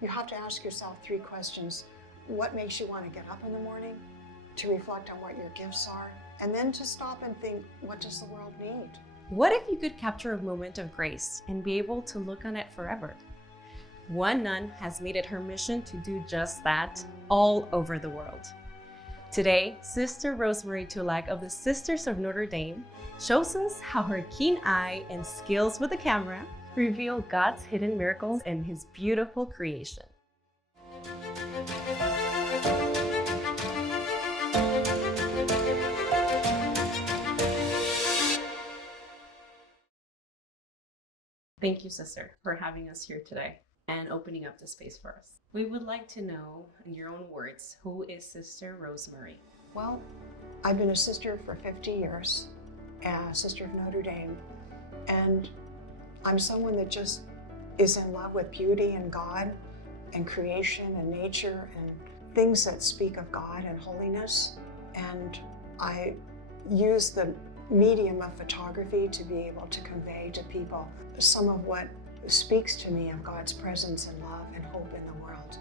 You have to ask yourself 3 questions. What makes you want to get up in the morning? To reflect on what your gifts are, and then to stop and think, what does the world need? What if you could capture a moment of grace and be able to look on it forever? One nun has made it her mission to do just that all over the world. Today, Sister Rose Marie Tulacz of the Sisters of Notre Dame shows us how her keen eye and skills with the camera reveal God's hidden miracles in His beautiful creation. Thank you, Sister, for having us here today and opening up the space for us. We would like to know, in your own words, who is Sister Rose Marie? Well, I've been a sister for 50 years, a Sister of Notre Dame, and I'm someone that just is in love with beauty and God and creation and nature and things that speak of God and holiness. And I use the medium of photography to be able to convey to people some of what speaks to me of God's presence and love and hope in the world.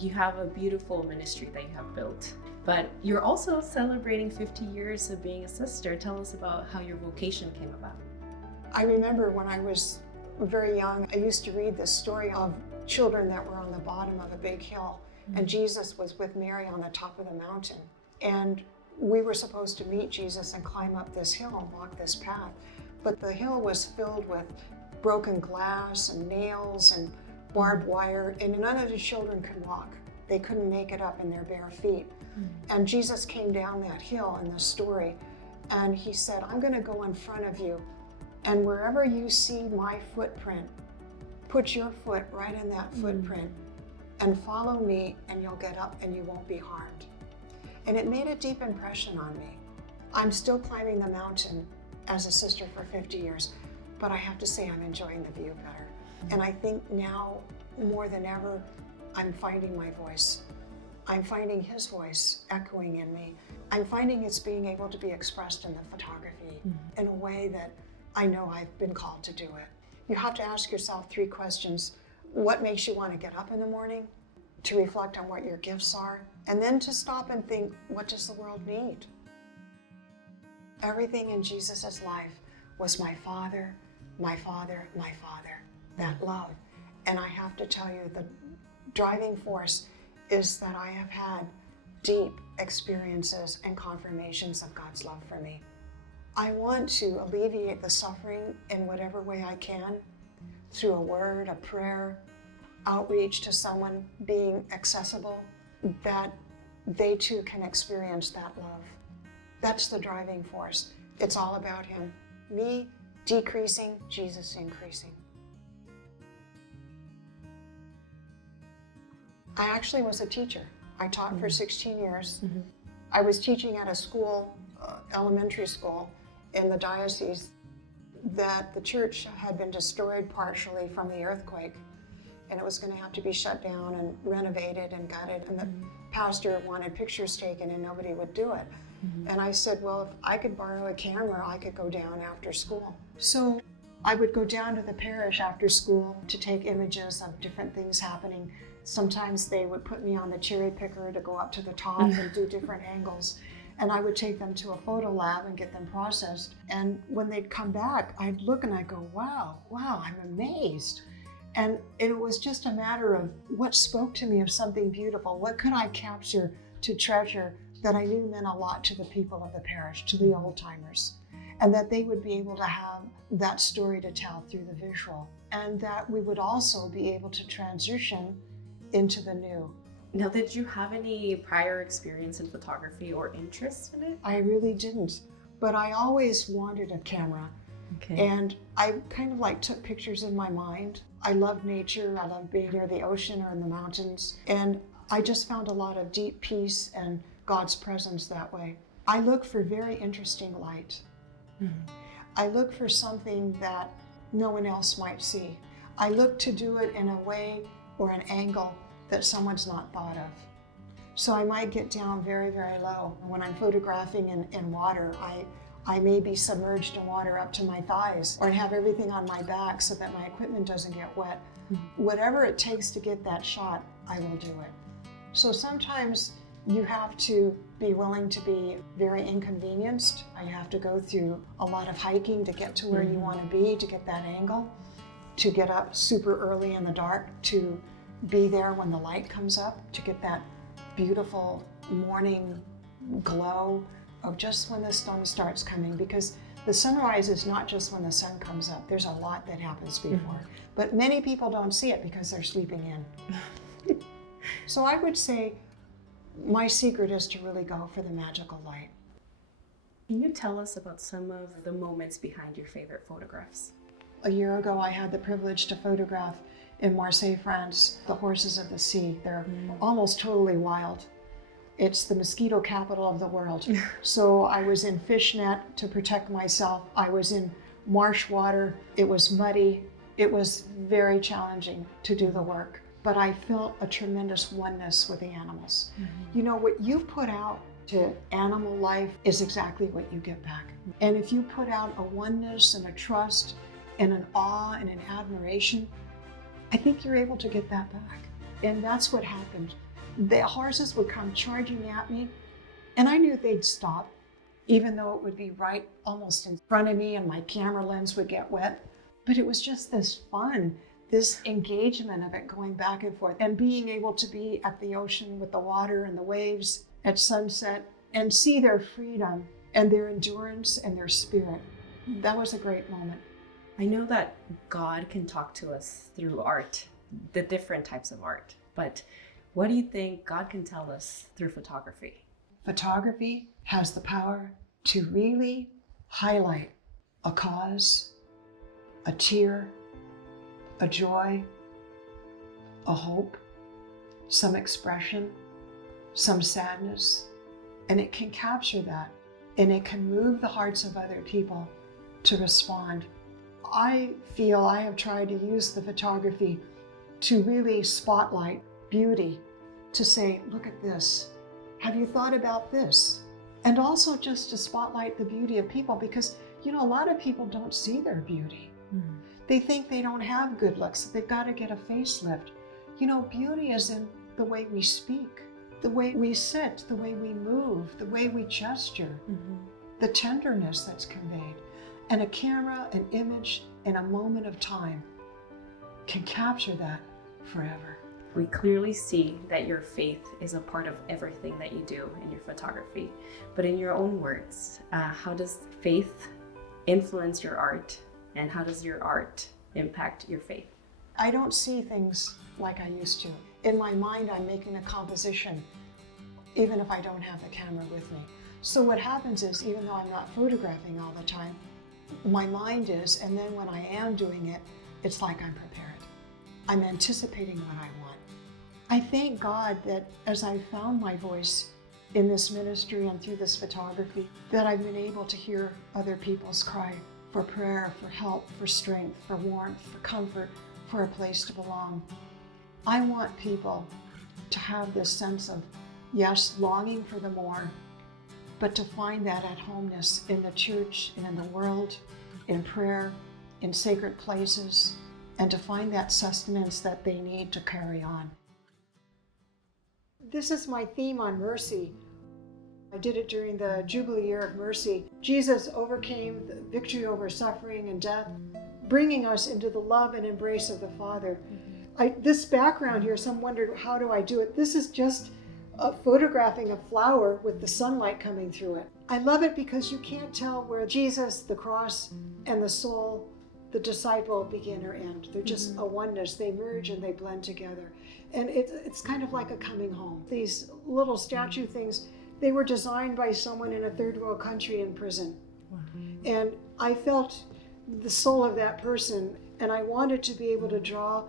You have a beautiful ministry that you have built, but you're also celebrating 50 years of being a sister. Tell us about how your vocation came about. I remember when I was very young, I used to read this story of children that were on the bottom of a big hill, and Jesus was with Mary on the top of the mountain. And we were supposed to meet Jesus and climb up this hill and walk this path. But the hill was filled with broken glass and nails and barbed wire, and none of the children could walk. They couldn't make it up in their bare feet. And Jesus came down that hill in the story, and He said, I'm going to go in front of you, and wherever you see my footprint, put your foot right in that footprint and follow me, and you'll get up and you won't be harmed. And it made a deep impression on me. I'm still climbing the mountain as a sister for 50 years, but I have to say I'm enjoying the view better. And I think now, more than ever, I'm finding my voice. I'm finding His voice echoing in me. I'm finding it's being able to be expressed in the photography in a way that I know I've been called to do it. You have to ask yourself 3 questions. What makes you want to get up in the morning? To reflect on what your gifts are, and then to stop and think, what does the world need? Everything in Jesus' life was my Father, my Father, my Father, that love. And I have to tell you, the driving force is that I have had deep experiences and confirmations of God's love for me. I want to alleviate the suffering in whatever way I can, through a word, a prayer, outreach to someone, being accessible, that they too can experience that love. That's the driving force. It's all about Him. Me decreasing, Jesus increasing. I actually was a teacher. I taught for 16 years. I was teaching at a school, elementary school in the diocese, that the church had been destroyed partially from the earthquake, and it was going to have to be shut down and renovated and gutted, and the pastor wanted pictures taken and nobody would do it. And I said, well, if I could borrow a camera, I could go down after school. So I would go down to the parish after school to take images of different things happening. Sometimes they would put me on the cherry picker to go up to the top and do different angles. And I would take them to a photo lab and get them processed. And when they'd come back, I'd look and I'd go, wow, I'm amazed. And it was just a matter of what spoke to me of something beautiful. What could I capture to treasure that I knew meant a lot to the people of the parish, to the old timers, and that they would be able to have that story to tell through the visual, and that we would also be able to transition into the new. Now, did you have any prior experience in photography or interest in it? I really didn't, but I always wanted a camera. And I kind of like took pictures in my mind. I love nature. I love being near the ocean or in the mountains. And I just found a lot of deep peace and God's presence that way. I look for very interesting light. I look for something that no one else might see. I look to do it in a way or an angle that someone's not thought of. So I might get down very, very low. When I'm photographing in water, I may be submerged in water up to my thighs, or have everything on my back so that my equipment doesn't get wet. Whatever it takes to get that shot, I will do it. So sometimes you have to be willing to be very inconvenienced. You have to go through a lot of hiking to get to where you want to be, to get that angle, to get up super early in the dark, to be there when the light comes up, to get that beautiful morning glow of just when the sun starts coming, because the sunrise is not just when the sun comes up. There's a lot that happens before. But many people don't see it because they're sleeping in. So I would say my secret is to really go for the magical light. Can you tell us about some of the moments behind your favorite photographs? A year ago, I had the privilege to photograph in Marseille, France, the horses of the sea. They're almost totally wild. It's the mosquito capital of the world. So I was in fishnet to protect myself. I was in marsh water. It was muddy. It was very challenging to do the work. But I felt a tremendous oneness with the animals. You know, what you put out to animal life is exactly what you get back. And if you put out a oneness and a trust and an awe and an admiration, I think you're able to get that back. And that's what happened. The horses would come charging at me, and I knew they'd stop, even though it would be right almost in front of me and my camera lens would get wet. But it was just this fun, this engagement of it going back and forth, and being able to be at the ocean with the water and the waves at sunset and see their freedom and their endurance and their spirit. That was a great moment. I know that God can talk to us through art, the different types of art, but what do you think God can tell us through photography? Photography has the power to really highlight a cause, a tear, a joy, a hope, some expression, some sadness, and it can capture that, and it can move the hearts of other people to respond. I feel I have tried to use the photography to really spotlight beauty, to say, look at this. Have you thought about this? And also just to spotlight the beauty of people, because, you know, a lot of people don't see their beauty. They think they don't have good looks. They've got to get a facelift. You know, beauty is in the way we speak, the way we sit, the way we move, the way we gesture, the tenderness that's conveyed. And a camera, an image, in a moment of time can capture that forever. We clearly see that your faith is a part of everything that you do in your photography. But in your own words, how does faith influence your art, and how does your art impact your faith? I don't see things like I used to. In my mind, I'm making a composition, even if I don't have the camera with me. So what happens is, even though I'm not photographing all the time, my mind is, and then when I am doing it, it's like I'm prepared. I'm anticipating what I want. I thank God that as I found my voice in this ministry and through this photography, that I've been able to hear other people's cry for prayer, for help, for strength, for warmth, for comfort, for a place to belong. I want people to have this sense of, yes, longing for the more, but to find that at homeness in the church and in the world, in prayer, in sacred places, and to find that sustenance that they need to carry on. This is my theme on mercy. I did it during the Jubilee year of mercy. Jesus overcame the victory over suffering and death, bringing us into the love and embrace of the Father. This background here, some wondered, how do I do it? This is just photographing a flower with the sunlight coming through it. I love it because you can't tell where Jesus, the cross, and the soul, the disciple, begin or end. They're just a oneness. They merge and they blend together. And it's kind of like a coming home. These little statue things, they were designed by someone in a third world country in prison. And I felt the soul of that person, and I wanted to be able to draw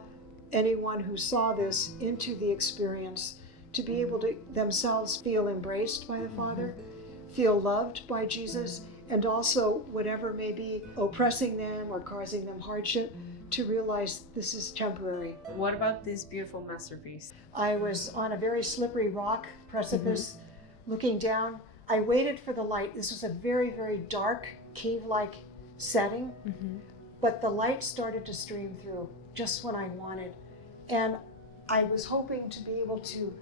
anyone who saw this into the experience, to be able to themselves feel embraced by the Father, feel loved by Jesus, and also whatever may be oppressing them or causing them hardship, to realize this is temporary. What about this beautiful masterpiece? I was on a very slippery rock precipice, looking down. I waited for the light. This was a very, very dark, cave-like setting, but the light started to stream through. just when I wanted. And I was hoping to be able to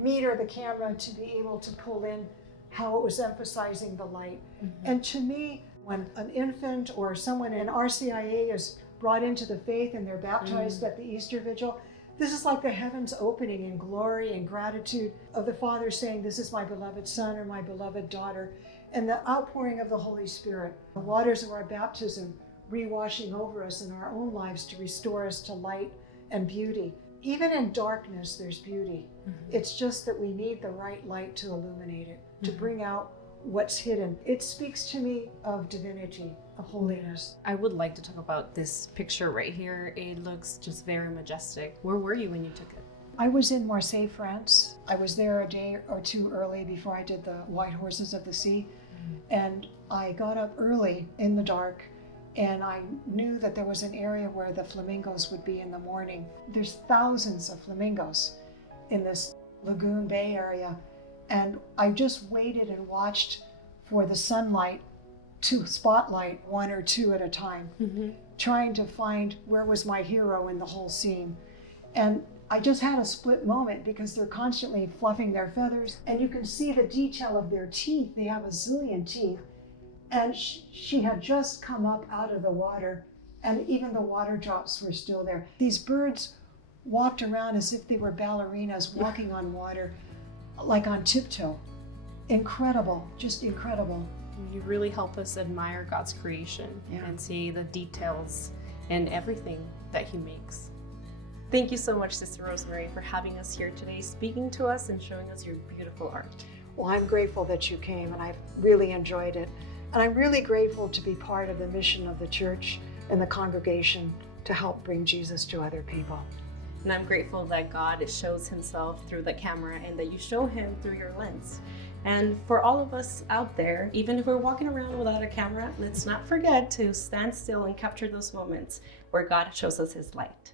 meter the camera, to be able to pull in how it was emphasizing the light. And to me, when an infant or someone in RCIA is brought into the faith and they're baptized at the Easter Vigil, this is like the heavens opening in glory and gratitude of the Father saying, this is my beloved Son or my beloved daughter, and the outpouring of the Holy Spirit, the waters of our baptism rewashing over us in our own lives to restore us to light and beauty. Even in darkness, there's beauty. It's just that we need the right light to illuminate it, to bring out what's hidden. It speaks to me of divinity, of holiness. I would like to talk about this picture right here. It looks just very majestic. Where were you when you took it? I was in Marseille, France. I was there a day or two early before I did the White Horses of the Sea. And I got up early in the dark, and I knew that there was an area where the flamingos would be in the morning. There's thousands of flamingos in this Lagoon Bay area. And I just waited and watched for the sunlight to spotlight one or two at a time, trying to find where was my hero in the whole scene. And I just had a split moment because they're constantly fluffing their feathers, and you can see the detail of their teeth. They have a zillion teeth. And she had just come up out of the water, and even the water drops were still there. These birds walked around as if they were ballerinas walking on water, like on tiptoe. Incredible, just incredible. You really help us admire God's creation and see the details in everything that He makes. Thank you so much, Sister Rose Marie, for having us here today, speaking to us and showing us your beautiful art. Well, I'm grateful that you came, and I've really enjoyed it. And I'm really grateful to be part of the mission of the church and the congregation to help bring Jesus to other people. And I'm grateful that God shows Himself through the camera and that you show Him through your lens. And for all of us out there, even if we're walking around without a camera, let's not forget to stand still and capture those moments where God shows us His light.